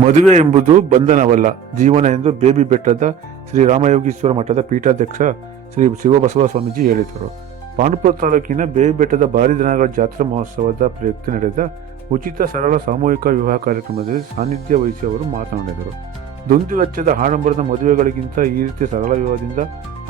ಮದುವೆ ಎಂಬುದು ಬಂಧನವಲ್ಲ, ಜೀವನ ಎಂದು ಬೇಬಿ ಬೆಟ್ಟದ ಶ್ರೀ ರಾಮಯೋಗೀಶ್ವರ ಮಠದ ಪೀಠಾಧ್ಯಕ್ಷ ಶ್ರೀ ಶಿವಬಸವ ಸ್ವಾಮೀಜಿ ಹೇಳಿದರು. ಪಾಂಡುಪುರ ತಾಲೂಕಿನ ಬೇಬಿ ಬೆಟ್ಟದ ಭಾರಿ ದಿನಗಳ ಜಾತ್ರಾ ಮಹೋತ್ಸವದ ಪ್ರಯುಕ್ತ ನಡೆದ ಉಚಿತ ಸರಳ ಸಾಮೂಹಿಕ ವಿವಾಹ ಕಾರ್ಯಕ್ರಮದಲ್ಲಿ ಸಾನ್ನಿಧ್ಯ ವಹಿಸಿ ಅವರು ಮಾತನಾಡಿದರು. ದುಂದು ವೆಚ್ಚದ ಆಡಂಬರದ ಮದುವೆಗಳಿಗಿಂತ ಈ ರೀತಿ ಸರಳ ವಿವಾಹದಿಂದ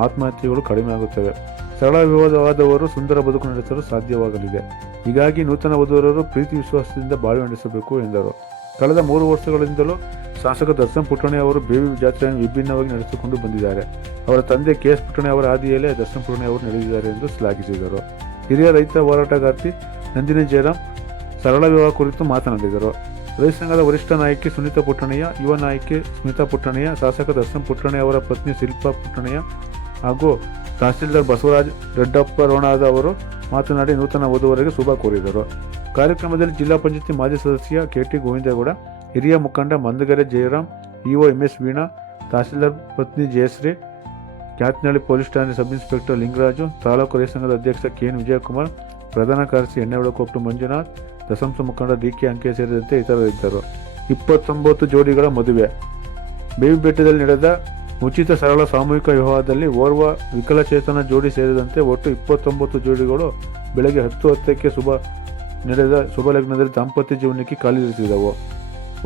ಆತ್ಮಹತ್ಯೆಗಳು ಕಡಿಮೆಯಾಗುತ್ತವೆ. ಸರಳ ವಿವಾಹವಾದವರು ಸುಂದರ ಬದುಕು ನಡೆಸಲು ಸಾಧ್ಯವಾಗಲಿದೆ. ಹೀಗಾಗಿ ನೂತನ ವಧುವರರು ಪ್ರೀತಿ ವಿಶ್ವಾಸದಿಂದ ಬಾಳು ನಡೆಸಬೇಕು ಎಂದರು. ಕಳೆದ 3 ವರ್ಷಗಳಿಂದಲೂ ಶಾಸಕ ದರ್ಶನ್ ಪುಟ್ಟಣೆ ಅವರು ಬೇಬಿ ಜಾತ್ರೆಯನ್ನು ವಿಭಿನ್ನವಾಗಿ ನಡೆಸಿಕೊಂಡು ಬಂದಿದ್ದಾರೆ. ಅವರ ತಂದೆ KS ಪುಟ್ಟಣೆ ಅವರ ಹಾದಿಯಲ್ಲೇ ದರ್ಶನ್ ಪುಟ್ಟಣೆ ಅವರು ನಡೆದಿದ್ದಾರೆ ಎಂದು ಶ್ಲಾಘಿಸಿದರು. ಹಿರಿಯ ರೈತ ಹೋರಾಟಗಾರ್ತಿ ನಂದಿನಿ ಜಯರಾಮ್ ಸರಳ ವಿವಾಹ ಕುರಿತು ಮಾತನಾಡಿದರು. ರೈತ ಸಂಘದ ವರಿಷ್ಠ ನಾಯಕಿ ಸುನೀತಾ ಪುಟ್ಟಣೆಯ, ಯುವ ನಾಯಕಿ ಸ್ಮಿತಾ ಪುಟ್ಟಣೆಯ, ಶಾಸಕ ದರ್ಶನ್ ಪುಟ್ಟಣೆ ಅವರ ಪತ್ನಿ ಶಿಲ್ಪಾ ಪುಟ್ಟಣೆಯ ಹಾಗೂ ತಹಸೀಲ್ದಾರ್ ಬಸವರಾಜ್ ರೆಡ್ಡಪ್ಪ ರೋಣಾದ ಅವರು ಮಾತನಾಡಿ ನೂತನ ವಧುವರಿಗೆ ಶುಭ ಕೋರಿದರು. ಕಾರ್ಯಕ್ರಮದಲ್ಲಿ ಜಿಲ್ಲಾ ಪಂಚಾಯತಿ ಮಾಜಿ ಸದಸ್ಯ KT ಗೋವಿಂದಗೌಡ, ಹಿರಿಯ ಮುಖಂಡ ಮಂದಗೆರೆ ಜಯರಾಮ್, EO MS ವೀಣಾ, ತಹಸೀಲ್ದಾರ್ ಪತ್ನಿ ಜಯಶ್ರೀ, ಕ್ಯಾತ್ನಳ್ಳಿ ಪೊಲೀಸ್ ಠಾಣೆ ಸಬ್ ಇನ್ಸ್ಪೆಕ್ಟರ್ ಲಿಂಗರಾಜು, ತಾಲೂಕು ರೈತ ಸಂಘದ ಅಧ್ಯಕ್ಷ KN ವಿಜಯಕುಮಾರ್, ಪ್ರಧಾನ ಕಾರ್ಯದರ್ಶಿ ಎಣ್ಣೆಬೆಳಕೊಪ್ಪ ಮಂಜುನಾಥ್, ದಸಂಸ ಮುಖಂಡ DK ಅಂಕೆ ಸೇರಿದಂತೆ ಇತರರಿದ್ದರು. 29 ಜೋಡಿಗಳ ಮದುವೆ. ಬೇಬಿ ಬೆಟ್ಟದಲ್ಲಿ ನಡೆದ ಉಚಿತ ಸರಳ ಸಾಮೂಹಿಕ ವಿವಾಹದಲ್ಲಿ ಓರ್ವ ವಿಕಲಚೇತನ ಜೋಡಿ ಸೇರಿದಂತೆ ಒಟ್ಟು 29 ಜೋಡಿಗಳು ಬೆಳಗ್ಗೆ 10:10ಕ್ಕೆ ನಡೆದ ಶುಭ ಲಗ್ನದಲ್ಲಿ ದಾಂಪತ್ಯ ಜೀವನಕ್ಕೆ ಕಾಲಿರಿಸಿದವು.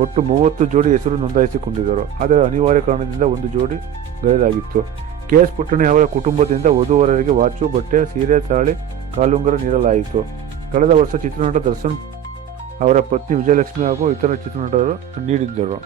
ಒಟ್ಟು 30 ಜೋಡಿ ಹೆಸರು ನೋಂದಾಯಿಸಿಕೊಂಡಿದ್ದರು. ಆದರೆ ಅನಿವಾರ್ಯ ಕಾರಣದಿಂದ ಒಂದು ಜೋಡಿ ಗೈರಾಗಿತ್ತು. KS ಪುಟ್ಟಣೆ ಅವರ ಕುಟುಂಬದಿಂದ ವಧುವರರಿಗೆ ವಾಚು, ಬಟ್ಟೆ, ಸೀರೆ, ತಾಳಿ, ಕಾಲುಂಗರ ನೀಡಲಾಯಿತು. ಕಳೆದ ವರ್ಷ ಚಿತ್ರನಟ ದರ್ಶನ್ ಅವರ ಪತ್ನಿ ವಿಜಯಲಕ್ಷ್ಮಿ ಹಾಗೂ ಇತರ ಚಿತ್ರನಟರು ನೀಡಿದ್ದರು.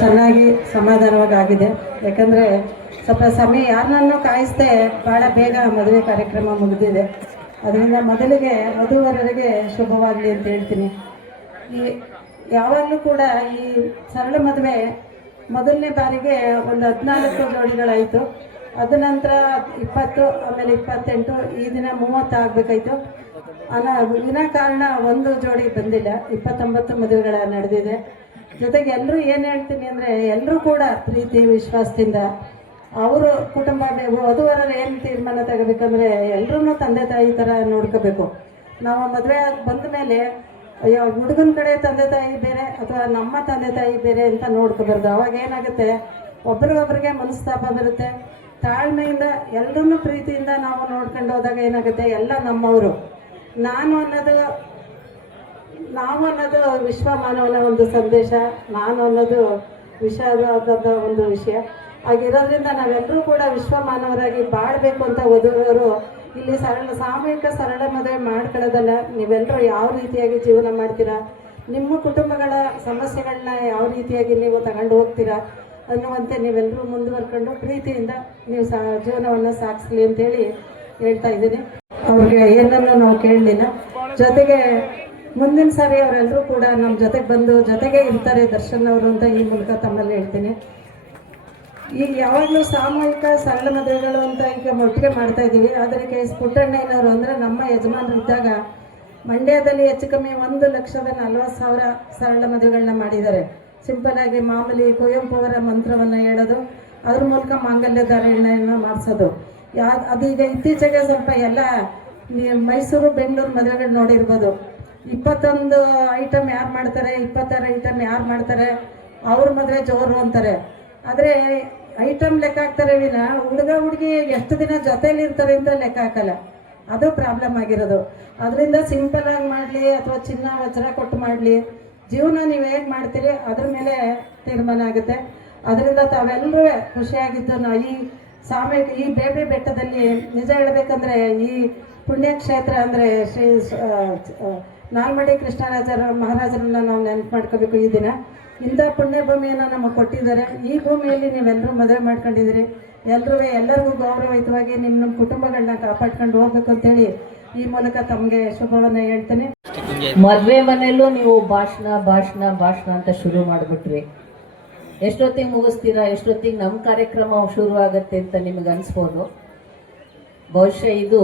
ಚೆನ್ನಾಗಿ ಸಮಾಧಾನವಾಗಿ ಆಗಿದೆ. ಯಾಕಂದರೆ ಸ್ವಲ್ಪ ಸಮಯ ಯಾರನ್ನೂ ಕಾಯಿಸ್ದೆ ಭಾಳ ಬೇಗ ಮದುವೆ ಕಾರ್ಯಕ್ರಮ ಮುಗಿದಿದೆ. ಅದರಿಂದ ಮೊದಲಿಗೆ ವಧುವರರಿಗೆ ಶುಭವಾಗಲಿ ಅಂತ ಹೇಳ್ತೀನಿ. ಯಾವಾಗಲೂ ಕೂಡ ಈ ಸರಳ ಮದುವೆ ಮೊದಲನೇ ಬಾರಿಗೆ ಒಂದು 14 ಜೋಡಿಗಳಾಯಿತು. ಅದ ನಂತರ 20, ಆಮೇಲೆ 28, ಈ ದಿನ 30 ಆಗಬೇಕಾಯ್ತು. ವಿನಾಕಾರಣ ಒಂದು ಜೋಡಿ ಬಂದಿಲ್ಲ. 29 ಮದುವೆಗಳ ನಡೆದಿದೆ. ಜೊತೆಗೆ ಎಲ್ಲರೂ ಏನು ಹೇಳ್ತೀನಿ ಅಂದರೆ, ಎಲ್ಲರೂ ಕೂಡ ಪ್ರೀತಿ ವಿಶ್ವಾಸದಿಂದ ಅವರು ಕುಟುಂಬ ವಧುವರರು ಏನು ತೀರ್ಮಾನ ತಗೋಬೇಕಂದ್ರೆ ಎಲ್ಲರೂ ತಂದೆ ತಾಯಿ ಥರ ನೋಡ್ಕೋಬೇಕು. ನಾವು ಮದುವೆ ಬಂದ ಮೇಲೆ ಅಯ್ಯೋ ಹುಡುಗನ ಕಡೆ ತಂದೆ ತಾಯಿ ಬೇರೆ ಅಥವಾ ನಮ್ಮ ತಂದೆ ತಾಯಿ ಬೇರೆ ಅಂತ ನೋಡ್ಕೋಬಾರ್ದು. ಅವಾಗ ಏನಾಗುತ್ತೆ, ಒಬ್ರಿಗೊಬ್ರಿಗೆ ಮನಸ್ತಾಪ ಬರುತ್ತೆ. ತಾಳ್ಮೆಯಿಂದ ಎಲ್ಲರನ್ನೂ ಪ್ರೀತಿಯಿಂದ ನಾವು ನೋಡ್ಕೊಂಡು ಹೋದಾಗ ಏನಾಗುತ್ತೆ, ಎಲ್ಲ ನಮ್ಮವರು. ನಾವು ಅನ್ನೋದು ವಿಶ್ವ ಮಾನವನ ಒಂದು ಸಂದೇಶ, ನಾನು ಅನ್ನೋದು ವಿಷಾದವಾದ ಒಂದು ವಿಷಯ ಆಗಿರೋದ್ರಿಂದ ನಾವೆಲ್ಲರೂ ಕೂಡ ವಿಶ್ವ ಮಾನವರಾಗಿ ಬಾಳಬೇಕು ಅಂತ ವಧುವರು ಇಲ್ಲಿ ಸಾಮೂಹಿಕ ಸರಳ ಮದುವೆ ಮಾಡ್ಕೊಳ್ಳೋದಲ್ಲ. ನೀವೆಲ್ಲರೂ ಯಾವ ರೀತಿಯಾಗಿ ಜೀವನ ಮಾಡ್ತೀರಾ, ನಿಮ್ಮ ಕುಟುಂಬಗಳ ಸಮಸ್ಯೆಗಳನ್ನ ಯಾವ ರೀತಿಯಾಗಿ ನೀವು ತಗೊಂಡು ಹೋಗ್ತೀರಾ ಅನ್ನುವಂತೆ ನೀವೆಲ್ಲರೂ ಮುಂದುವರ್ಕೊಂಡು ಪ್ರೀತಿಯಿಂದ ನೀವು ಜೀವನವನ್ನು ಸಾಗಿಸ್ಲಿ ಅಂತೇಳಿ ಹೇಳ್ತಾ ಇದ್ದೀನಿ. ಅವ್ರಿಗೆ ಏನನ್ನು ನಾವು ಕೇಳಲಿಲ್ಲ. ಜೊತೆಗೆ ಮುಂದಿನ ಸಾರಿ ಅವರೆಲ್ಲರೂ ಕೂಡ ನಮ್ಮ ಜೊತೆಗೆ ಬಂದು ಜೊತೆಗೆ ಇರ್ತಾರೆ ದರ್ಶನ್ ಅವರು ಅಂತ ಈ ಮೂಲಕ ತಮ್ಮಲ್ಲಿ ಹೇಳ್ತೀನಿ. ಈಗ ಯಾವಾಗಲೂ ಸಾಮೂಹಿಕ ಸರಳ ಮದುವೆಗಳು ಅಂತ ಈಗ ಒಟ್ಟಿಗೆ ಮಾಡ್ತಾ ಇದ್ದೀವಿ. ಆದರೆ KS ಪುಟ್ಟಣ್ಣಯ್ಯನವರು ಅಂದರೆ ನಮ್ಮ ಯಜಮಾನರು ಇದ್ದಾಗ ಮಂಡ್ಯದಲ್ಲಿ ಹೆಚ್ಚು ಕಮ್ಮಿ 1,40,000 ಸರಳ ಮದುವೆಗಳನ್ನ ಮಾಡಿದ್ದಾರೆ. ಸಿಂಪಲ್ ಆಗಿ ಮಾಮೂಲಿ ಕುವೆಂಪು ಅವರ ಮಂತ್ರವನ್ನು ಹೇಳೋದು, ಅದ್ರ ಮೂಲಕ ಮಾಂಗಲ್ಯ ಧಾರಣೆಯನ್ನು ಮಾಡಿಸೋದು. ಅದೀಗ ಇತ್ತೀಚೆಗೆ ಸ್ವಲ್ಪ ಎಲ್ಲ ಮೈಸೂರು ಬೆಂಗಳೂರು ಮದುವೆಗಳು ನೋಡಿರ್ಬೋದು. 21 ಐಟಮ್ ಯಾರು ಮಾಡ್ತಾರೆ, 26 ಐಟಮ್ ಯಾರು ಮಾಡ್ತಾರೆ, ಅವ್ರ ಮದುವೆ ಜೋರು ಅಂತಾರೆ. ಆದರೆ ಐಟಮ್ ಲೆಕ್ಕ ಹಾಕ್ತಾರೆ ವಿನ ಹುಡುಗ ಹುಡುಗಿ ಎಷ್ಟು ದಿನ ಜೊತೆಲಿ ಇರ್ತಾರೆ ಅಂತ ಲೆಕ್ಕ ಹಾಕಲ್ಲ. ಅದು ಪ್ರಾಬ್ಲಮ್ ಆಗಿರೋದು. ಅದರಿಂದ ಸಿಂಪಲ್ ಆಗಿ ಮಾಡಲಿ ಅಥವಾ ಚಿನ್ನ ವಜ್ರ ಕೊಟ್ಟು ಮಾಡಲಿ, ಜೀವನ ನೀವು ಹೇಗೆ ಮಾಡ್ತೀರಿ ಅದ್ರ ಮೇಲೆ ತೀರ್ಮಾನ ಆಗುತ್ತೆ. ಅದರಿಂದ ತಾವೆಲ್ಲರೂ ಖುಷಿಯಾಗಿದ್ದು ಈ ಸಾಮೂಹಿಕ ಈ ಬೇಬಿ ಬೆಟ್ಟದಲ್ಲಿ ನಿಜ ಹೇಳಬೇಕಂದ್ರೆ ಈ ಪುಣ್ಯಕ್ಷೇತ್ರ ಅಂದರೆ ಶ್ರೀ ನಾಲ್ಮಡಿ ಕೃಷ್ಣರಾಜರ ಮಹಾರಾಜರನ್ನ ನಾವು ನೆನಪು ಮಾಡ್ಕೋಬೇಕು. ಈ ದಿನ ಇಂಥ ಪುಣ್ಯ ಭೂಮಿಯನ್ನು ನಮಗೆ ಕೊಟ್ಟಿದ್ದಾರೆ. ಈ ಭೂಮಿಯಲ್ಲಿ ನೀವೆಲ್ಲರೂ ಮದುವೆ ಮಾಡ್ಕೊಂಡಿದ್ದೀರಿ. ಎಲ್ಲರಿಗೂ ಗೌರವಯುತವಾಗಿ ನಿಮ್ಮ ಕುಟುಂಬಗಳನ್ನ ಕಾಪಾಡ್ಕೊಂಡು ಹೋಗ್ಬೇಕು ಅಂತೇಳಿ ಈ ಮೂಲಕ ತಮಗೆ ಶುಭವನ್ನು ಹೇಳ್ತೇನೆ. ಮದ್ವೆ ಮನೆಯಲ್ಲೂ ನೀವು ಭಾಷಣ ಭಾಷಣ ಭಾಷಣ ಅಂತ ಶುರು ಮಾಡಿಬಿಟ್ರಿ. ಎಷ್ಟೊತ್ತಿಗೆ ಮುಗಿಸ್ತೀರಾ, ಎಷ್ಟೊತ್ತಿಗೆ ನಮ್ಮ ಕಾರ್ಯಕ್ರಮ ಶುರು ಆಗತ್ತೆ ಅಂತ ನಿಮಗೆ ಅನಿಸ್ಬೋದು. ಬಹುಶಃ ಇದು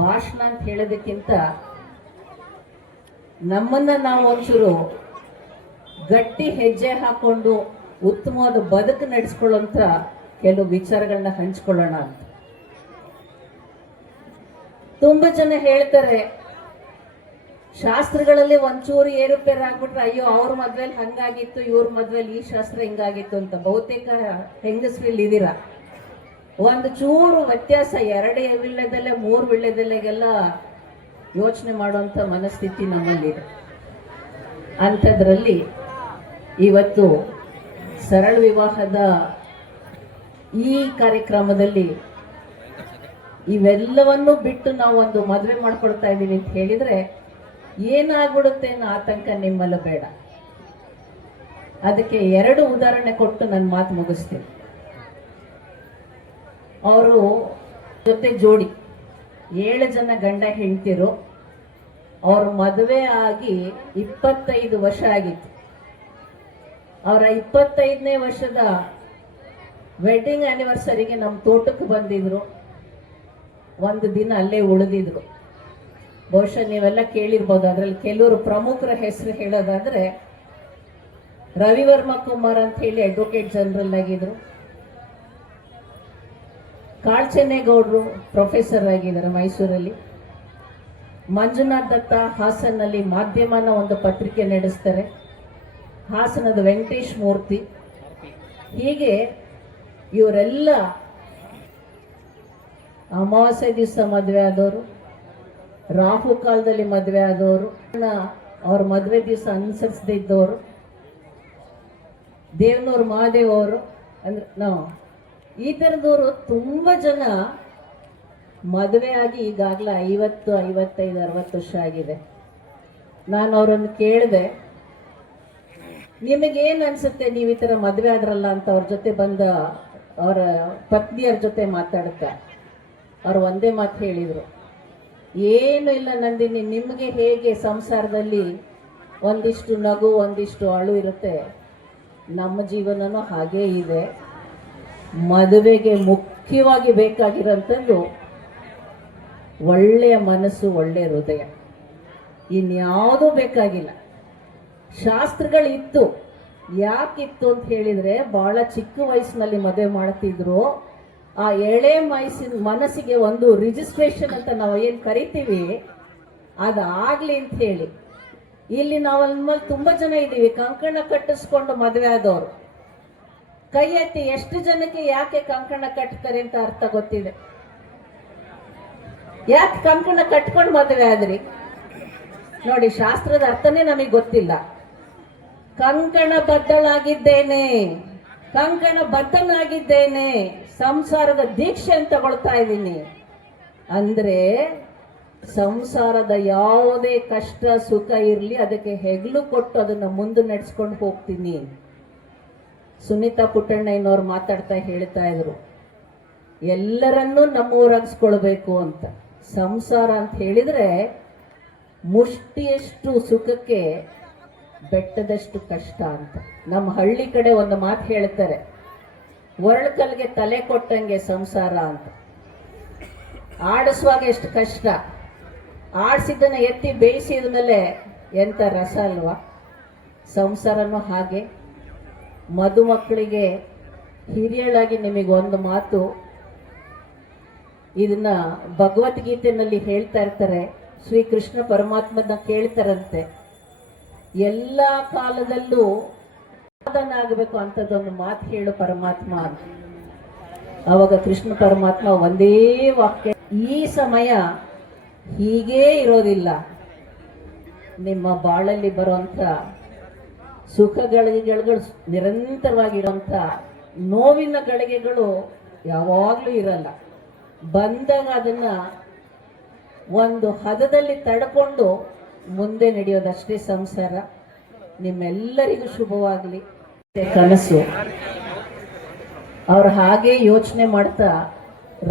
ಭಾಷಣ ಅಂತ ಹೇಳೋದಕ್ಕಿಂತ ನಮ್ಮನ್ನ ನಾವು ಒಂಚೂರು ಗಟ್ಟಿ ಹೆಜ್ಜೆ ಹಾಕೊಂಡು ಉತ್ತಮವಾದ ಬದುಕು ನಡೆಸ್ಕೊಳ್ಳೋಂಥ ಕೆಲವು ವಿಚಾರಗಳನ್ನ ಹಂಚ್ಕೊಳ್ಳೋಣ ಅಂತ. ತುಂಬಾ ಜನ ಹೇಳ್ತಾರೆ, ಶಾಸ್ತ್ರಗಳಲ್ಲಿ ಒಂಚೂರು ಏರುಪೇರು ಆಗ್ಬಿಟ್ರೆ ಅಯ್ಯೋ ಅವ್ರ ಮದ್ವೆಲಿ ಹಂಗಾಗಿತ್ತು, ಇವ್ರ ಮದ್ವೆಲಿ ಈ ಶಾಸ್ತ್ರ ಹಿಂಗಾಗಿತ್ತು ಅಂತ. ಬಹುತೇಕ ಹೆಂಗಸ್ರಲ್ಲಿ ಇದೀರ. ಒಂದು ಚೂರು ವ್ಯತ್ಯಾಸ 2 ವಿಳ್ಯದಲ್ಲೇ 3 ವಿಳ್ಯದಲ್ಲೆಗೆಲ್ಲ ಯೋಚನೆ ಮಾಡುವಂಥ ಮನಸ್ಥಿತಿ ನಮ್ಮಲ್ಲಿದೆ. ಅಂಥದ್ರಲ್ಲಿ ಇವತ್ತು ಸರಳ ವಿವಾಹದ ಈ ಕಾರ್ಯಕ್ರಮದಲ್ಲಿ ಇವೆಲ್ಲವನ್ನೂ ಬಿಟ್ಟು ನಾವು ಒಂದು ಮದುವೆ ಮಾಡ್ಕೊಳ್ತಾ ಇದ್ದೀವಿ ಅಂತ ಹೇಳಿದ್ರೆ ಏನಾಗ್ಬಿಡುತ್ತೆ ಅನ್ನೋ ಆತಂಕ ನಿಮ್ಮಲ್ಲ ಬೇಡ. ಅದಕ್ಕೆ 2 ಉದಾಹರಣೆ ಕೊಟ್ಟು ನನ್ನ ಮಾತು ಮುಗಿಸ್ತೀನಿ. ಅವರು ಜೊತೆ ಜೋಡಿ 7 ಜನ ಗಂಡ ಹೆಂಡ್ತಿರು. ಅವ್ರ ಮದುವೆ ಆಗಿ 25 ವರ್ಷ ಆಗಿತ್ತು. ಅವರ 25ನೇ ವರ್ಷದ ವೆಡ್ಡಿಂಗ್ ಆನಿವರ್ಸರಿಗೆ ನಮ್ಮ ತೋಟಕ್ಕೆ ಬಂದಿದ್ರು. ಒಂದು ದಿನ ಅಲ್ಲೇ ಉಳಿದಿದ್ರು. ಬಹುಶಃ ನೀವೆಲ್ಲ ಕೇಳಿರ್ಬೋದು. ಅದರಲ್ಲಿ ಕೆಲವರು ಪ್ರಮುಖರ ಹೆಸರು ಹೇಳೋದಾದ್ರೆ ರವಿವರ್ಮ ಕುಮಾರ್ ಅಂತ ಹೇಳಿ ಅಡ್ವೊಕೇಟ್ ಜನರಲ್ ಆಗಿದ್ರು. ಕಾಳ್ಚೆನ್ನೇಗೌಡರು ಪ್ರೊಫೆಸರ್ ಆಗಿದ್ದಾರೆ ಮೈಸೂರಲ್ಲಿ. ಮಂಜುನಾಥ್ ದತ್ತ ಹಾಸನಲ್ಲಿ ಮಾಧ್ಯಮನ ಒಂದು ಪತ್ರಿಕೆ ನಡೆಸ್ತಾರೆ. ಹಾಸನದ ವೆಂಕಟೇಶ್ ಮೂರ್ತಿ. ಹೀಗೆ ಇವರೆಲ್ಲ ಅಮಾವಾಸ್ಯೆ ದಿವಸ ಮದುವೆ ಆದವರು, ರಾಹು ಕಾಲದಲ್ಲಿ ಮದುವೆ ಆದವರು, ಅವ್ರ ಮದುವೆ ದಿವಸ ಅನುಸರಿಸದೇ ಇದ್ದವರು, ದೇವನೂರು ಮಹಾದೇವ್ ಅವರು ಅಂದ್ರೆ ನಾವು ಈ ಥರದವರು ತುಂಬ ಜನ ಮದುವೆ ಆಗಿ ಈಗಾಗಲೇ 50, 55, 60 ವರ್ಷ ಆಗಿದೆ. ನಾನು ಅವರನ್ನು ಕೇಳಿದೆ, ನಿಮಗೇನು ಅನ್ಸುತ್ತೆ ನೀವು ಈ ಥರ ಮದುವೆ ಆದ್ರಲ್ಲ ಅಂತ ಅವ್ರ ಜೊತೆ ಬಂದ ಅವರ ಪತ್ನಿಯರ ಜೊತೆ ಮಾತಾಡ್ತಾ ಅವ್ರು ಒಂದೇ ಮಾತು ಹೇಳಿದರು, ಏನು ಇಲ್ಲ ನಂದಿನಿ, ನಿಮಗೆ ಹೇಗೆ ಸಂಸಾರದಲ್ಲಿ ಒಂದಿಷ್ಟು ನಗು ಒಂದಿಷ್ಟು ಅಳು ಇರುತ್ತೆ. ನಮ್ಮ ಜೀವನನೂ ಹಾಗೇ ಇದೆ. ಮದುವೆಗೆ ಮುಖ್ಯವಾಗಿ ಬೇಕಾಗಿರೋಂಥದ್ದು ಒಳ್ಳೆಯ ಮನಸ್ಸು, ಒಳ್ಳೆಯ ಹೃದಯ. ಇನ್ಯಾವುದೂ ಬೇಕಾಗಿಲ್ಲ. ಶಾಸ್ತ್ರಗಳಿತ್ತು. ಯಾಕಿತ್ತು ಅಂತ ಹೇಳಿದರೆ, ಭಾಳ ಚಿಕ್ಕ ವಯಸ್ಸಿನಲ್ಲಿ ಮದುವೆ ಮಾಡ್ತಿದ್ರು. ಆ ಎಳೆ ಮನಸ್ಸಿಗೆ ಒಂದು ರಿಜಿಸ್ಟ್ರೇಷನ್ ಅಂತ ನಾವು ಏನು ಕರಿತೀವಿ ಅದಾಗಲಿ ಅಂತ ಹೇಳಿ. ಇಲ್ಲಿ ನಾವು ಅಲ್ಲಿ ತುಂಬ ಜನ ಇದ್ದೀವಿ ಕಂಕಣ ಕಟ್ಟಿಸ್ಕೊಂಡು ಮದುವೆ ಆದವರು. ಕೈ ಎತ್ತಿ ಎಷ್ಟು ಜನಕ್ಕೆ ಯಾಕೆ ಕಂಕಣ ಕಟ್ತಾರೆ ಅಂತ ಅರ್ಥ ಗೊತ್ತಿದೆ? ಯಾಕೆ ಕಂಕಣ ಕಟ್ಕೊಂಡು ಮದುವೆ ಆದ್ರಿ ನೋಡಿ, ಶಾಸ್ತ್ರದ ಅರ್ಥನೇ ನಮಗೆ ಗೊತ್ತಿಲ್ಲ. ಕಂಕಣ ಬದ್ಧಳಾಗಿದ್ದೇನೆ, ಕಂಕಣ ಬದ್ಧನಾಗಿದ್ದೇನೆ, ಸಂಸಾರದ ದೀಕ್ಷೆ ತಗೊಳ್ತಾ ಇದ್ದೀನಿ ಅಂದ್ರೆ ಸಂಸಾರದ ಯಾವುದೇ ಕಷ್ಟ ಸುಖ ಇರಲಿ ಅದಕ್ಕೆ ಹೆಗಲು ಕೊಟ್ಟು ಅದನ್ನ ಮುಂದೆ ನಡೆಸ್ಕೊಂಡು ಹೋಗ್ತೀನಿ. ಸುನೀತಾ ಪುಟ್ಟಣ್ಣಯ್ಯನವ್ರು ಮಾತಾಡ್ತಾ ಹೇಳ್ತಾ ಇದ್ರು, ಎಲ್ಲರನ್ನೂ ನಮ್ಮೂರಾಗಿಸ್ಕೊಳ್ಬೇಕು ಅಂತ. ಸಂಸಾರ ಅಂತ ಹೇಳಿದ್ರೆ ಮುಷ್ಟಿಯಷ್ಟು ಸುಖಕ್ಕೆ ಬೆಟ್ಟದಷ್ಟು ಕಷ್ಟ ಅಂತ. ನಮ್ಮ ಹಳ್ಳಿ ಕಡೆ ಒಂದು ಮಾತು ಹೇಳ್ತಾರೆ, ಒರಳ್ಕಲ್ಗೆ ತಲೆ ಕೊಟ್ಟಂಗೆ ಸಂಸಾರ ಅಂತ. ಆಡಿಸುವಾಗ ಎಷ್ಟು ಕಷ್ಟ, ಆಡಿಸಿದ್ದನ್ನ ಎತ್ತಿ ಬೇಯಿಸಿದ ಮೇಲೆ ಎಂಥ ರಸ ಅಲ್ವಾ? ಸಂಸಾರನೂ ಹಾಗೆ. ಮದುಮಕ್ಕಳಿಗೆ ಹಿರಿಯಳಾಗಿ ನಿಮಗೊಂದು ಮಾತು, ಇದನ್ನ ಭಗವದ್ಗೀತೆಯಲ್ಲಿ ಹೇಳ್ತಾ ಇರ್ತಾರೆ. ಶ್ರೀಕೃಷ್ಣ ಪರಮಾತ್ಮನ ಕೇಳ್ತಾರಂತೆ, ಎಲ್ಲ ಕಾಲದಲ್ಲೂ ಸಮಾಧಾನ ಆಗಬೇಕು ಅಂತದೊಂದು ಮಾತು ಹೇಳು ಪರಮಾತ್ಮ ಅಂತ. ಅವಾಗ ಕೃಷ್ಣ ಪರಮಾತ್ಮ ಒಂದೇ ವಾಕ್ಯ, ಈ ಸಮಯ ಹೀಗೇ ಇರೋದಿಲ್ಲ. ನಿಮ್ಮ ಬಾಳಲ್ಲಿ ಬರುವಂಥ ಸುಖ ಗಳಿಗೆಗಳು ನಿರಂತರವಾಗಿರುವಂಥ ನೋವಿನ ಗಳಿಗೆಗಳು ಯಾವಾಗಲೂ ಇರಲ್ಲ. ಬಂದಾಗ ಅದನ್ನ ಒಂದು ಹದದಲ್ಲಿ ತಡ್ಕೊಂಡು ಮುಂದೆ ನಡೆಯೋದಷ್ಟೇ ಸಂಸಾರ. ನಿಮ್ಮೆಲ್ಲರಿಗೂ ಶುಭವಾಗಲಿ. ಕನಸು ಅವ್ರು ಹಾಗೆ ಯೋಚನೆ ಮಾಡ್ತಾ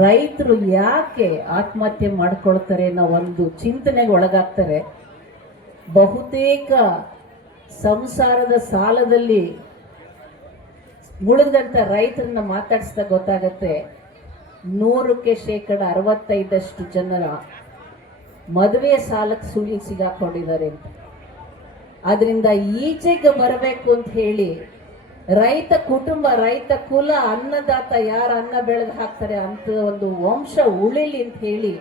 ರೈತರು ಯಾಕೆ ಆತ್ಮಹತ್ಯೆ ಮಾಡ್ಕೊಳ್ತಾರೆ ಅನ್ನೋ ಒಂದು ಚಿಂತನೆಗೆ ಒಳಗಾಗ್ತಾರೆ. ಬಹುತೇಕ ಸಂಸಾರದ ಸಾಲದಲ್ಲಿ ಮುಳುಗದಂತ ರೈತರನ್ನ ಮಾತಾಡಿಸಿದಾಗ ಗೊತ್ತಾಗತ್ತೆ, 100% ಜನರ ಮದುವೆ ಸಾಲಕ್ಕೆ ಸಿಗಾಕೊಂಡಿದ್ದಾರೆ ಅಂತ. ಅದರಿಂದ ಈಚೆಗೆ ಬರಬೇಕು ಅಂತ ಹೇಳಿ ರೈತ ಕುಟುಂಬ, ರೈತ ಕುಲ, ಅನ್ನದಾತ ಯಾರು ಅನ್ನ ಬೆಳೆದು ಹಾಕ್ತಾರೆ ಅಂತ ಒಂದು ವಂಶ ಉಳಿಲಿ ಅಂತ ಹೇಳಿ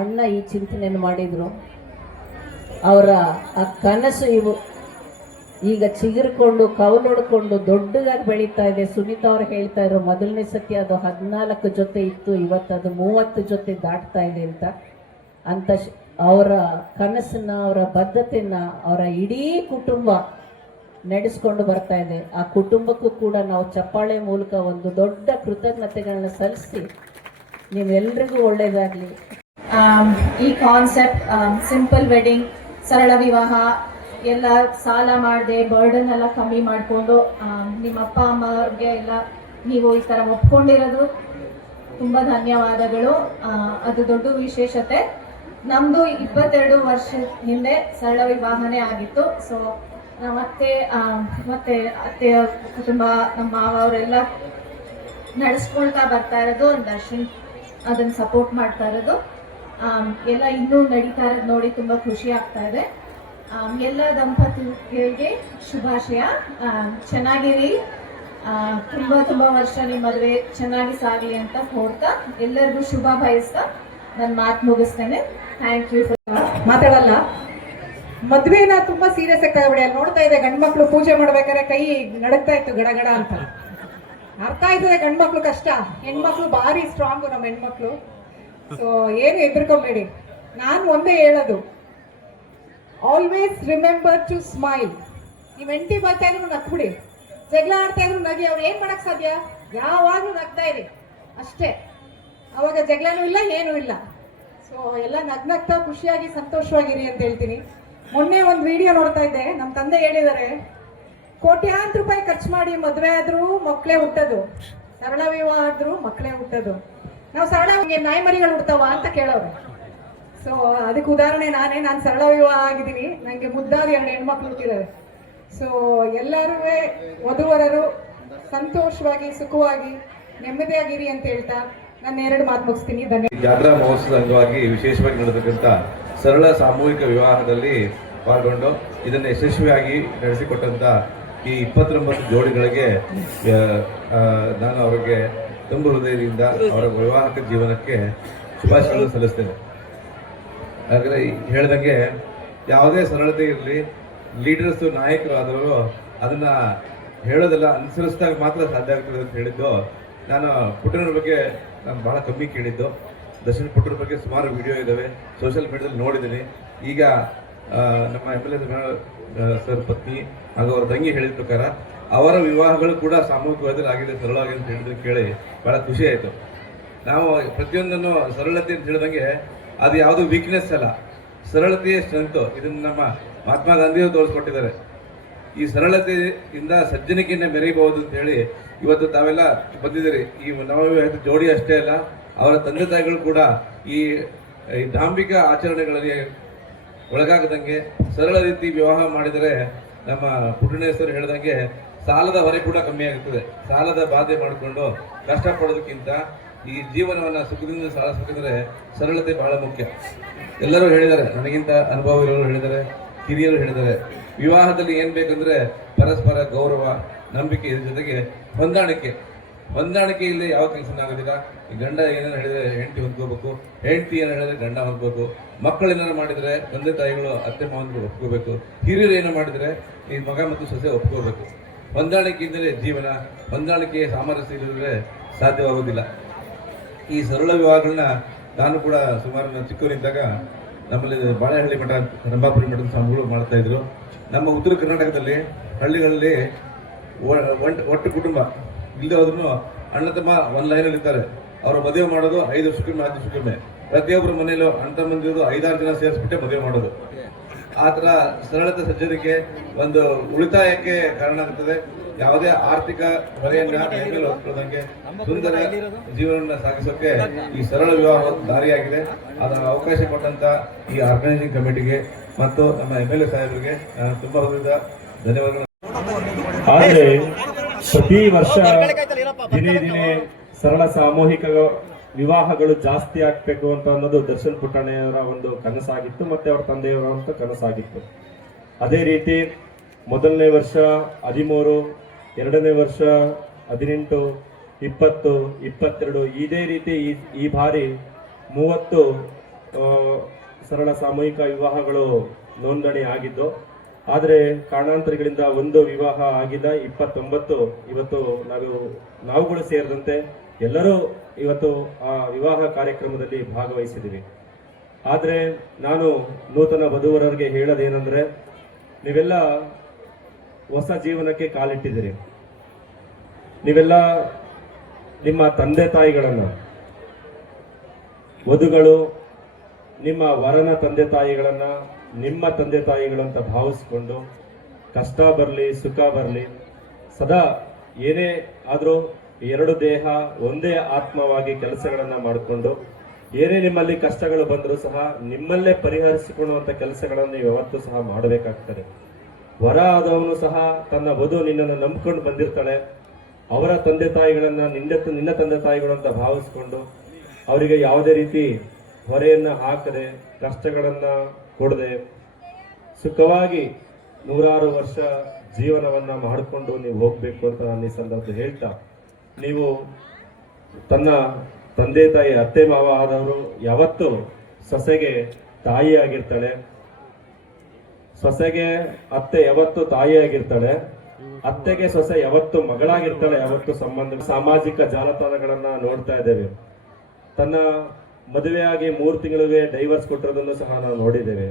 ಅಣ್ಣ ಈ ಚಿಂತನೆಯನ್ನು ಮಾಡಿದ್ರು. ಅವರ ಆ ಕನಸು ಈಗ ಚಿಗುರ್ಕೊಂಡು ಕವಲೊಡ್ಕೊಂಡು ದೊಡ್ಡದಾಗಿ ಬೆಳೀತಾ ಇದೆ. ಸುನೀತಾ ಅವ್ರು ಹೇಳ್ತಾ ಇದ್ರು, ಮೊದಲನೇ ಸತಿ ಅದು 14 ಜೊತೆ ಇತ್ತು, ಇವತ್ತು ಅದು 30 ಜೊತೆ ದಾಟ್ತಾ ಇದೆ ಅಂತ ಅವರ ಕನಸನ್ನ, ಅವರ ಬದ್ಧತೆಯನ್ನ ಅವರ ಇಡೀ ಕುಟುಂಬ ನಡೆಸ್ಕೊಂಡು ಬರ್ತಾ ಇದೆ. ಆ ಕುಟುಂಬಕ್ಕೂ ಕೂಡ ನಾವು ಚಪ್ಪಾಳೆ ಮೂಲಕ ಒಂದು ದೊಡ್ಡ ಕೃತಜ್ಞತೆಗಳನ್ನ ಸಲ್ಲಿಸಿ ನೀವೆಲ್ರಿಗೂ ಒಳ್ಳೇದಾಗ್ಲಿ. ಈ ಕಾನ್ಸೆಪ್ಟ್ ಸಿಂಪಲ್ ವೆಡ್ಡಿಂಗ್, ಸರಳ ವಿವಾಹ, ಎಲ್ಲ ಸಾಲ ಮಾಡದೆ ಬರ್ಡನ್ ಎಲ್ಲ ಕಮ್ಮಿ ಮಾಡಿಕೊಂಡು ನಿಮ್ಮ ಅಪ್ಪ ಅಮ್ಮ ಅವ್ರಿಗೆ ಎಲ್ಲ ನೀವು ಈ ಥರ ಒಪ್ಕೊಂಡಿರೋದು ತುಂಬ ಧನ್ಯವಾದಗಳು. ಅದು ದೊಡ್ಡ ವಿಶೇಷತೆ. ನಮ್ಮದು 22 ವರ್ಷದ ಹಿಂದೆ ಸರಳ ವಿವಾಹನೇ ಆಗಿತ್ತು. ಸೊ ಮತ್ತೆ ಅತ್ತೆಯ ಕುಟುಂಬ, ನಮ್ಮ ಮಾವ ಅವರೆಲ್ಲ ನಡೆಸ್ಕೊಳ್ತಾ ಬರ್ತಾ ಇರೋದು, ದರ್ಶನ್ ಅದನ್ನು ಸಪೋರ್ಟ್ ಮಾಡ್ತಾ ಇರೋದು, ಎಲ್ಲ ಇನ್ನೂ ನಡೀತಾ ಇರೋದು ನೋಡಿ ತುಂಬ ಖುಷಿ ಆಗ್ತಾ ಇದೆ. ಎಲ್ಲ ದಂಪತಿಗಳಿಗೆ ಶುಭಾಶಯ. ಚೆನ್ನಾಗಿರಿ, ತುಂಬ ವರ್ಷ ನಿಮ್ಮ ಮದುವೆ ಚೆನ್ನಾಗಿ ಸಾಗಲಿ ಅಂತ ಕೋರ್ತಾ ಎಲ್ಲರಿಗೂ ಶುಭ ಬಯಸ್ತಾ ನನ್ನ ಮಾತು ಮುಗಿಸ್ತೇನೆ. Thank you. ಮಾತಾಡಲ್ಲ, ಮದ್ವೆನ ತುಂಬಾ ಸೀರಿಯಸ್ ಆಗಿ ತಗೊಬೇಡಿ. ಅಲ್ಲಿ ನೋಡ್ತಾ ಇದೆ ಗಂಡ್ಮಕ್ಳು ಪೂಜೆ ಮಾಡ್ಬೇಕಾದ್ರೆ ಕೈ ನಡಕ್ತಾ ಇತ್ತು ಗಡಗಡ ಅಂತ. ಅರ್ಥ ಆಯ್ತದೆ ಗಂಡ್ಮಕ್ಳು ಕಷ್ಟ, ಹೆಣ್ಮಕ್ಳು ಭಾರಿ ಸ್ಟ್ರಾಂಗು ನಮ್ಮ ಹೆಣ್ಮಕ್ಳು. ಸೊ ಏನು ಹೆದರ್ಕೊಂಬೇಡಿ. ನಾನು ಒಂದೇ ಹೇಳೋದು, ಆಲ್ವೇಸ್ ರಿಮೆಂಬರ್ ಟು ಸ್ಮೈಲ್. ನೀವು ಹೆಂಡತಿ ಬರ್ತಾ ಇದ್ರು ನಕ್ಬಿಡಿ, ಜಗಳ ಆಡ್ತಾ ಇದ್ರು ನಗಿ. ಅವ್ರು ಏನ್ ಮಾಡಕ್ ಸಾಧ್ಯ? ಯಾವಾಗ್ಲೂ ನಗ್ತಾ ಇರಿ ಅಷ್ಟೇ. ಅವಾಗ ಜಗಳನೂ ಇಲ್ಲ, ಏನೂ ಇಲ್ಲ. ಸೊ ಎಲ್ಲ ನಗ್ನಗ್ತಾ ಖುಷಿಯಾಗಿ ಸಂತೋಷವಾಗಿರಿ ಅಂತ ಹೇಳ್ತೀನಿ. ಮೊನ್ನೆ ಒಂದು ವಿಡಿಯೋ ನೋಡ್ತಾ ಇದ್ದೆ, ನಮ್ಮ ತಂದೆ ಹೇಳಿದ್ದಾರೆ, ಕೋಟ್ಯಾಂತರ ರೂಪಾಯಿ ಖರ್ಚು ಮಾಡಿ ಮದುವೆ ಆದ್ರೂ ಮಕ್ಕಳೇ ಹುಟ್ಟೋದು, ಸರಳ ವಿವಾಹ ಆದ್ರೂ ಮಕ್ಕಳೇ ಹುಟ್ಟೋದು. ನಾವು ಸರಳ ನಾಯಿ ಮರಿಗಳು ಹುಡ್ತಾವ ಅಂತ ಕೇಳೋರು. ಸೊ ಅದಕ್ಕೆ ಉದಾಹರಣೆ ನಾನು ಸರಳ ವಿವಾಹ ಆಗಿದ್ದೀನಿ, ನನಗೆ ಮುದ್ದಾದ 2 ಹೆಣ್ಮಕ್ಳು ಹುಟ್ಟಿದ್ದಾರೆ. ಸೊ ಎಲ್ಲರೂ ವಧುವರರು ಸಂತೋಷವಾಗಿ ಸುಖವಾಗಿ ನೆಮ್ಮದಿಯಾಗಿರಿ ಅಂತ ಹೇಳ್ತಾ ನನ್ನ 2 ಮಾತು ಮುಗಿಸ್ತೀನಿ. ಧನ್ಯವಾದ. ಜಾತ್ರಾ ಮಹೋತ್ಸವದ ಅಂಗವಾಗಿ ವಿಶೇಷವಾಗಿ ನಡೆದಕ್ಕಂಥ ಸರಳ ಸಾಮೂಹಿಕ ವಿವಾಹದಲ್ಲಿ ಪಾಲ್ಗೊಂಡು ಇದನ್ನು ಯಶಸ್ವಿಯಾಗಿ ನಡೆಸಿಕೊಟ್ಟಂಥ ಈ 29 ಜೋಡಿಗಳಿಗೆ ನಾನು ಅವರಿಗೆ ತುಂಬ ಹೃದಯದಿಂದ ಅವರ ವೈವಾಹಿಕ ಜೀವನಕ್ಕೆ ಶುಭಾಶಯಗಳನ್ನು ಸಲ್ಲಿಸ್ತೇನೆ. ಹಾಗಾದರೆ ಹೇಳ್ದಂಗೆ ಯಾವುದೇ ಸರಳತೆ ಇರಲಿ, ಲೀಡರ್ಸು ನಾಯಕರಾದವರು ಅದನ್ನು ಹೇಳೋದೆಲ್ಲ ಅನುಸರಿಸಿದಾಗ ಮಾತ್ರ ಸಾಧ್ಯ ಆಗ್ತದೆ ಅಂತ ಹೇಳಿದ್ದು. ನಾನು ಪುಟ್ಟನವ್ರ ಬಗ್ಗೆ ನಾನು ಭಾಳ ಕಮ್ಮಿ ಕೇಳಿದ್ದು. ದರ್ಶನ್ ಪುಟ್ಟರ ಬಗ್ಗೆ ಸುಮಾರು ವಿಡಿಯೋ ಇದ್ದಾವೆ, ಸೋಷಿಯಲ್ ಮೀಡಿಯಾದಲ್ಲಿ ನೋಡಿದ್ದೀನಿ. ಈಗ ನಮ್ಮ MLA ಸರ್ ಪತ್ನಿ ಹಾಗೂ ಅವರ ತಂಗಿ ಹೇಳಿದ ಪ್ರಕಾರ ಅವರ ವಿವಾಹಗಳು ಕೂಡ ಸಾಮೂಹಿಕವಾಗಿ ಆಗಿದೆ, ಸರಳವಾಗಿ ಅಂತ ಹೇಳಿದ್ರೆ ಕೇಳಿ ಭಾಳ ಖುಷಿ ಆಯಿತು. ನಾವು ಪ್ರತಿಯೊಂದನ್ನು ಸರಳತೆ ಅಂತ ಹೇಳಿದಂಗೆ ಅದು ಯಾವುದೂ ವೀಕ್ನೆಸ್ ಅಲ್ಲ, ಸರಳತೆಯೇ ಸ್ಟ್ರೆಂತು. ಇದನ್ನು ನಮ್ಮ ಮಹಾತ್ಮ ಗಾಂಧಿಯವರು ತೋರಿಸ್ಕೊಟ್ಟಿದ್ದಾರೆ. ಈ ಸರಳತೆಯಿಂದ ಸಜ್ಜನಿಕೆಯನ್ನು ಮೆರೆಯಬಹುದು ಅಂತ ಹೇಳಿ ಇವತ್ತು ತಾವೆಲ್ಲ ಬಂದಿದ್ದೀರಿ. ಈ ನವವಿವಾಹಿತ ಜೋಡಿ ಅಷ್ಟೇ ಅಲ್ಲ, ಅವರ ತಂದೆ ತಾಯಿಗಳು ಕೂಡ ಈ ಧಾರ್ಮಿಕ ಆಚರಣೆಗಳಲ್ಲಿ ಒಳಗಾಗದಂಗೆ ಸರಳ ರೀತಿ ವಿವಾಹ ಮಾಡಿದರೆ ನಮ್ಮ ಪುಟ್ಟಣೇಶ್ವರ ಹೇಳಿದಂಗೆ ಸಾಲದ ಹೊರೆ ಕೂಡ ಕಮ್ಮಿ ಆಗುತ್ತದೆ. ಸಾಲದ ಬಾಧೆ ಮಾಡಿಕೊಂಡು ಕಷ್ಟಪಡೋದಕ್ಕಿಂತ ಈ ಜೀವನವನ್ನು ಸುಖದಿಂದ ಸಾಧಿಸಬೇಕಂದ್ರೆ ಸರಳತೆ ಬಹಳ ಮುಖ್ಯ. ಎಲ್ಲರೂ ಹೇಳಿದ್ದಾರೆ, ನನಗಿಂತ ಅನುಭವ ಇರೋರು ಹೇಳಿದ್ದಾರೆ, ಹಿರಿಯರು ಹೇಳಿದ್ದಾರೆ. ವಿವಾಹದಲ್ಲಿ ಏನು ಬೇಕಂದ್ರೆ ಪರಸ್ಪರ ಗೌರವ, ನಂಬಿಕೆ, ಇದ್ರ ಜೊತೆಗೆ ಹೊಂದಾಣಿಕೆ ಇಲ್ಲದೆ ಯಾವ ಕೆಲಸ ಆಗೋದಿಲ್ಲ. ಈ ಗಂಡ ಏನೇನು ಹೇಳಿದ್ರೆ ಹೆಂಡತಿ ಹೊಂದ್ಕೋಬೇಕು, ಹೆಂಡತಿ ಏನು ಹೇಳಿದ್ರೆ ಗಂಡ ಹೊಂದ್ಕೋಬೇಕು. ಮಕ್ಕಳು ಏನಾರು ಮಾಡಿದರೆ ತಂದೆ ತಾಯಿಗಳು ಅತ್ತೆ ಮಾವನಿಗೆ ಒಪ್ಕೋಬೇಕು, ಹಿರಿಯರು ಏನೋ ಮಾಡಿದರೆ ಈ ಮಗ ಮತ್ತು ಸೊಸೆ ಒಪ್ಕೋಬೇಕು. ಹೊಂದಾಣಿಕೆಯಿಂದಲೇ ಜೀವನ, ಹೊಂದಾಣಿಕೆ ಸಾಮರಸ್ಯ ಇಲ್ಲದ್ರೆ ಸಾಧ್ಯವಾಗುವುದಿಲ್ಲ. ಈ ಸರಳ ವಿವಾಹಗಳನ್ನ ನಾನು ಕೂಡ ಸುಮಾರು ನಾನು ಚಿಕ್ಕವರಿದ್ದಾಗ ನಮ್ಮಲ್ಲಿ ಬಾಳೆಹಳ್ಳಿ ಮಠ, ರಂಭಾಪುರಿ ಮಠದ ಸ್ವಾಮಿಗಳು ಮಾಡ್ತಾ ಇದ್ರು. ನಮ್ಮ ಉತ್ತರ ಕರ್ನಾಟಕದಲ್ಲಿ ಹಳ್ಳಿಗಳಲ್ಲಿ ಒಟ್ಟು ಕುಟುಂಬ ಇಲ್ಲದೆ ಹೋದ್ರೂ ಅಣ್ಣ ತಮ್ಮ ಒಂದು ಲೈನಲ್ಲಿ ಇರ್ತಾರೆ. ಅವರು ಮದುವೆ ಮಾಡೋದು 5 ವರ್ಷಕ್ಕೊಮ್ಮೆ 10 ವರ್ಷಕ್ಕೊಮ್ಮೆ. ಪ್ರತಿಯೊಬ್ಬರ ಮನೆಯಲ್ಲೂ ಅಣ್ಣ ತಮ್ಮಂದಿರೋದು 5-6 ಜನ ಸೇರಿಸ್ಬಿಟ್ಟೆ ಮದುವೆ ಮಾಡೋದು. ಆ ಥರ ಸರಳತೆ ಸಜ್ಜನಿಕೆ ಒಂದು ಉಳಿತಾಯಕ್ಕೆ ಕಾರಣ ಆಗ್ತದೆ. ಯಾವುದೇ ಆರ್ಥಿಕ ಹೊರೆಯನ್ನ ಮೇಲೆ ಹೊತ್ಕೊಳ್ಳದಂಗೆ ಸುಂದರ ಜೀವನವನ್ನು ಸಾಗಿಸೋಕೆ ಈ ಸರಳ ವಿವಾಹ ದಾರಿಯಾಗಿದೆ. ಅದರ ಅವಕಾಶ ಕೊಟ್ಟಂತ ಈ ಆರ್ಗನೈಸಿಂಗ್ ಕಮಿಟಿಗೆ ಮತ್ತು ನಮ್ಮ MLA ಸಾಹೇಬರಿಗೆ ತುಂಬಾ ಹೃದಯದ ಧನ್ಯವಾದಗಳು. ಆದರೆ ಪ್ರತಿ ವರ್ಷ ದಿನೇ ದಿನೇ ಸರಳ ಸಾಮೂಹಿಕ ವಿವಾಹಗಳು ಜಾಸ್ತಿ ಆಗ್ಬೇಕು ಅಂತ ಅನ್ನೋದು ದರ್ಶನ್ ಪುಟ್ಟಣ್ಣಯವರ ಒಂದು ಕನಸಾಗಿತ್ತು, ಮತ್ತೆ ಅವರ ತಂದೆಯವರ ಒಂದು ಕನಸಾಗಿತ್ತು. ಅದೇ ರೀತಿ ಮೊದಲನೇ ವರ್ಷ 13, ಎರಡನೇ ವರ್ಷ 18, 20, 22 ಇದೇ ರೀತಿ ಈ ಬಾರಿ 30 ಸರಳ ಸಾಮೂಹಿಕ ವಿವಾಹಗಳು ನೋಂದಣಿ ಆಗಿದ್ದು. ಆದರೆ ಕಾರಣಾಂತರಗಳಿಂದ ಒಂದು ವಿವಾಹ ಆಗಿಲ್ಲ. 29 ಇವತ್ತು ನಾವುಗಳು ಸೇರಿದಂತೆ ಎಲ್ಲರೂ ಇವತ್ತು ಆ ವಿವಾಹ ಕಾರ್ಯಕ್ರಮದಲ್ಲಿ ಭಾಗವಹಿಸಿದ್ದೀವಿ. ಆದರೆ ನಾನು ನೂತನ ವಧುವರರಿಗೆ ಹೇಳೋದೇನೆಂದರೆ, ನೀವೆಲ್ಲ ಹೊಸ ಜೀವನಕ್ಕೆ ಕಾಲಿಟ್ಟಿದ್ದೀರಿ. ನೀವೆಲ್ಲ ನಿಮ್ಮ ತಂದೆ ತಾಯಿಗಳನ್ನು, ವಧುಗಳು ನಿಮ್ಮ ವರನ ತಂದೆ ತಾಯಿಗಳನ್ನ ನಿಮ್ಮ ತಂದೆ ತಾಯಿಗಳಂತ ಭಾವಿಸ್ಕೊಂಡು ಕಷ್ಟ ಬರಲಿ ಸುಖ ಬರಲಿ ಸದಾ ಏನೇ ಆದರೂ 2 ದೇಹ ಒಂದೇ ಆತ್ಮವಾಗಿ ಕೆಲಸಗಳನ್ನ ಮಾಡಿಕೊಂಡು ಏನೇ ನಿಮ್ಮಲ್ಲಿ ಕಷ್ಟಗಳು ಬಂದರೂ ಸಹ ನಿಮ್ಮಲ್ಲೇ ಪರಿಹರಿಸಿಕೊಳ್ಳುವಂತ ಕೆಲಸಗಳನ್ನು ನೀವು ಯಾವತ್ತೂ ಸಹ ಮಾಡಬೇಕಾಗ್ತದೆ. ವರ ಆದವನು ಸಹ ತನ್ನ ವಧು ನಿನ್ನನ್ನು ನಂಬ್ಕೊಂಡು ಬಂದಿರ್ತಾಳೆ. ಅವರ ತಂದೆ ತಾಯಿಗಳನ್ನ ನಿನ್ನ ತಂದೆ ತಾಯಿಗಳು ಅಂತ ಭಾವಿಸ್ಕೊಂಡು ಅವರಿಗೆ ಯಾವುದೇ ರೀತಿ ಹೊರೆಯನ್ನ ಹಾಕದೆ, ಕಷ್ಟಗಳನ್ನ ಕೊಡದೆ ಸುಖವಾಗಿ 100 ವರ್ಷ ಜೀವನವನ್ನ ಮಾಡಿಕೊಂಡು ನೀವು ಹೋಗ್ಬೇಕು ಅಂತ ನಾನು ಈ ಸಂದರ್ಭದಲ್ಲಿ ಹೇಳ್ತಾ, ನೀವು ತನ್ನ ತಂದೆ ತಾಯಿ ಅತ್ತೆ ಮಾವ ಆದವರು ಯಾವತ್ತು ಸೊಸೆಗೆ ತಾಯಿಯಾಗಿರ್ತಾಳೆ, ಸೊಸೆಗೆ ಅತ್ತೆ ಯಾವತ್ತು ತಾಯಿಯಾಗಿರ್ತಾಳೆ, ಅತ್ತೆಗೆ ಸೊಸೆ ಯಾವತ್ತು ಮಗಳಾಗಿರ್ತಾಳೆ. ಯಾವತ್ತು ಸಂಬಂಧ ಸಾಮಾಜಿಕ ಜಾಲತಾಣಗಳನ್ನ ನೋಡ್ತಾ ಇದ್ದೇವೆ. ತನ್ನ ಮದುವೆಯಾಗಿ 3 ತಿಂಗಳಿಗೆ ಡೈವರ್ಸ್ ಕೊಟ್ಟಿರೋದನ್ನು ಸಹ ನಾವು ನೋಡಿದ್ದೇವೆ.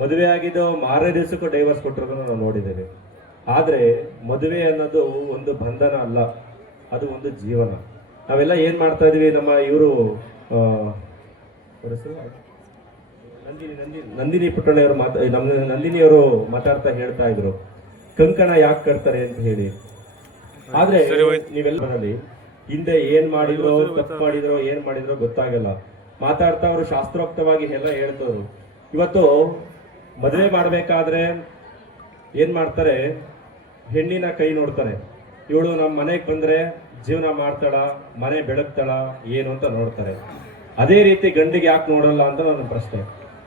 ಮದುವೆ ಆಗಿದ್ದು 6ನೇ ದಿವಸಕ್ಕೂ ಡೈವರ್ಸ್ ಕೊಟ್ಟಿರೋದನ್ನು ನಾವು ನೋಡಿದ್ದೇವೆ. ಆದ್ರೆ ಮದುವೆ ಅನ್ನೋದು ಒಂದು ಬಂಧನ ಅಲ್ಲ, ಅದು ಒಂದು ಜೀವನ. ನಾವೆಲ್ಲ ಏನ್ ಮಾಡ್ತಾ ಇದೀವಿ, ನಮ್ಮ ಇವರು ನಂದಿನಿ ಪುಟ್ಟಣ್ಣವರು ನಂದಿನಿಯವರು ಮಾತಾಡ್ತಾ ಹೇಳ್ತಾ ಇದ್ರು, ಕಂಕಣ ಯಾಕೆ ಕಟ್ತಾರೆ ಅಂತ ಹೇಳಿ. ಆದ್ರೆ ನೀವೆಲ್ಲರಲ್ಲಿ ಹಿಂದೆ ಏನ್ ಮಾಡಿದ್ರೋ, ತಪ್ಪು ಮಾಡಿದ್ರೋ, ಏನ್ ಮಾಡಿದ್ರೋ ಗೊತ್ತಾಗಲ್ಲ. ಮಾತಾಡ್ತಾ ಅವರು ಶಾಸ್ತ್ರೋಕ್ತವಾಗಿ ಎಲ್ಲ ಹೇಳ್ತವ್ರು. ಇವತ್ತು ಮದುವೆ ಮಾಡಬೇಕಾದ್ರೆ ಏನ್ ಮಾಡ್ತಾರೆ, ಹೆಣ್ಣಿನ ಕೈ ನೋಡ್ತಾರೆ. ಇವಳು ನಮ್ಮ ಮನೆಗೆ ಬಂದ್ರೆ ಜೀವನ ಮಾಡ್ತಾಳ, ಮನೆ ಬೆಳಗ್ತಾಳ ಏನು ಅಂತ ನೋಡ್ತಾರೆ. ಅದೇ ರೀತಿ ಗಂಡಿಗೆ ಯಾಕೆ ನೋಡಲ್ಲ ಅಂತ ನನ್ನ ಪ್ರಶ್ನೆ.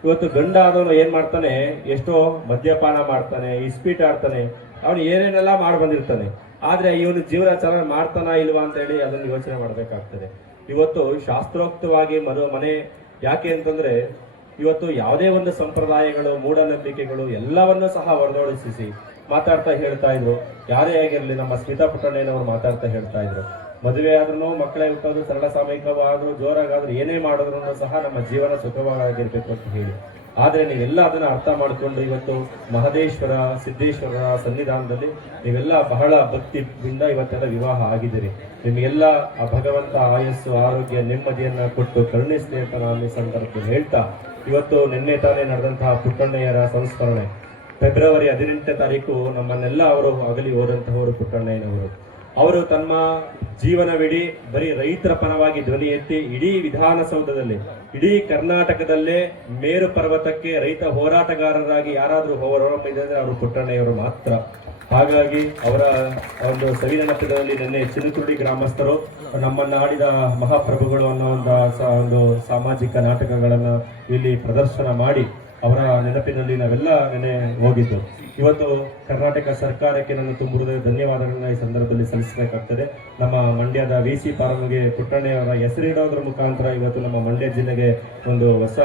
ಇವತ್ತು ಗಂಡ ಆದವನು ಏನ್ ಮಾಡ್ತಾನೆ, ಎಷ್ಟೋ ಮದ್ಯಪಾನ ಮಾಡ್ತಾನೆ, ಇಸ್ಪೀಟ್ ಆಡ್ತಾನೆ, ಅವನು ಏನೇನೆಲ್ಲ ಮಾಡಿ ಬಂದಿರ್ತಾನೆ. ಆದ್ರೆ ಇವನು ಜೀವನ ಚೆನ್ನಾಗಿ ಮಾಡ್ತಾನ ಇಲ್ವಾ ಅಂತ ಹೇಳಿ ಅದನ್ನು ಯೋಚನೆ ಮಾಡ್ಬೇಕಾಗ್ತದೆ. ಇವತ್ತು ಶಾಸ್ತ್ರೋಕ್ತವಾಗಿ ಮನೆ ಯಾಕೆ ಅಂತಂದ್ರೆ, ಇವತ್ತು ಯಾವುದೇ ಒಂದು ಸಂಪ್ರದಾಯಗಳು, ಮೂಢನಂಬಿಕೆಗಳು ಎಲ್ಲವನ್ನೂ ಸಹ ಹೊರದೋಡಿಸಿ ಮಾತಾಡ್ತಾ ಹೇಳ್ತಾ ಇದ್ರು. ಯಾರೇ ಆಗಿರ್ಲಿ, ನಮ್ಮ ಸ್ಮಿತಾ ಪುಟ್ಟಣ್ಣಯ್ಯನವರು ಮಾತಾಡ್ತಾ ಹೇಳ್ತಾ ಇದ್ರು, ಮದುವೆ ಆದ್ರೂ ಮಕ್ಕಳೇ ಹುಟ್ಟೋದು ಸರಳ ಸಾಮೂಹಿಕವಾದ್ರು ಜೋರಾಗಾದ್ರೂ ಏನೇ ಮಾಡಿದ್ರು ಸಹ ನಮ್ಮ ಜೀವನ ಸುಖವಾಗಿರ್ಬೇಕು ಅಂತ ಹೇಳಿ. ಆದ್ರೆ ನೀವೆಲ್ಲ ಅದನ್ನ ಅರ್ಥ ಮಾಡಿಕೊಂಡು ಇವತ್ತು ಮಹದೇಶ್ವರ ಸಿದ್ದೇಶ್ವರರ ಸನ್ನಿಧಾನದಲ್ಲಿ ನೀವೆಲ್ಲ ಬಹಳ ಭಕ್ತಿಯಿಂದ ಇವತ್ತೆಲ್ಲ ವಿವಾಹ ಆಗಿದ್ದೀರಿ. ನಿಮಗೆಲ್ಲ ಆ ಭಗವಂತ ಆಯಸ್ಸು, ಆರೋಗ್ಯ, ನೆಮ್ಮದಿಯನ್ನ ಕೊಟ್ಟು ಕರುಣಿಸ್ಲಿ ಅಂತ ನಾನು ಈ ಸಂದರ್ಭದಲ್ಲಿ ಹೇಳ್ತಾ, ಇವತ್ತು ನಿನ್ನೆ ತಾನೇ ನಡೆದಂತಹ ಪುಟ್ಟಣ್ಣಯ್ಯರ ಸಂಸ್ಮರಣೆ ಫೆಬ್ರವರಿ 18ನೇ ತಾರೀಕು ನಮ್ಮನ್ನೆಲ್ಲ ಅವರು ಅಗಲಿ ಹೋದಂತಹವರು ಪುಟ್ಟಣ್ಣಯ್ಯನವರು. ಅವರು ತಮ್ಮ ಜೀವನವಿಡೀ ಬರೀ ರೈತರ ಪರವಾಗಿ ಧ್ವನಿ ಎತ್ತಿ ಇಡೀ ವಿಧಾನಸೌಧದಲ್ಲಿ, ಇಡೀ ಕರ್ನಾಟಕದಲ್ಲೇ ಮೇರು ಪರ್ವತಕ್ಕೆ ರೈತ ಹೋರಾಟಗಾರರಾಗಿ ಯಾರಾದ್ರೂ ಹೊರಹೊಮ್ಮಿದ್ರೆ ಅವರು ಪುಟ್ಟಣ್ಣಯ್ಯವರು ಮಾತ್ರ. ಹಾಗಾಗಿ ಅವರ ಒಂದು ಸವಿನೆನಪಿನಲ್ಲಿ ನಿನ್ನೆ ಚಿನುಕುರುಡಿ ಗ್ರಾಮಸ್ಥರು ನಮ್ಮನ್ನ ಆಡಿದ ಮಹಾಪ್ರಭುಗಳು ಅನ್ನೋ ಒಂದು ಸಾಮಾಜಿಕ ನಾಟಕಗಳನ್ನು ಇಲ್ಲಿ ಪ್ರದರ್ಶನ ಮಾಡಿ ಅವರ ನೆನಪಿನಲ್ಲಿ ನಾವೆಲ್ಲ ನೆನೆ ಹೋಗಿದ್ದು. ಇವತ್ತು ಕರ್ನಾಟಕ ಸರ್ಕಾರಕ್ಕೆ ನಾನು ತುಂಬ ಧನ್ಯವಾದಗಳನ್ನ ಈ ಸಂದರ್ಭದಲ್ಲಿ ಸಲ್ಲಿಸಬೇಕಾಗ್ತದೆ. ನಮ್ಮ ಮಂಡ್ಯದ VC ಫಾರಂಗೆ ಪುಟ್ಟಣ್ಣಯವರ ಹೆಸರಿಡೋದ್ರ ಮುಖಾಂತರ ಇವತ್ತು ನಮ್ಮ ಮಂಡ್ಯ ಜಿಲ್ಲೆಗೆ ಒಂದು ಹೊಸ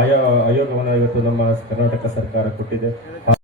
ಆಯೋಗವನ್ನು ಇವತ್ತು ನಮ್ಮ ಕರ್ನಾಟಕ ಸರ್ಕಾರ ಕೊಟ್ಟಿದೆ.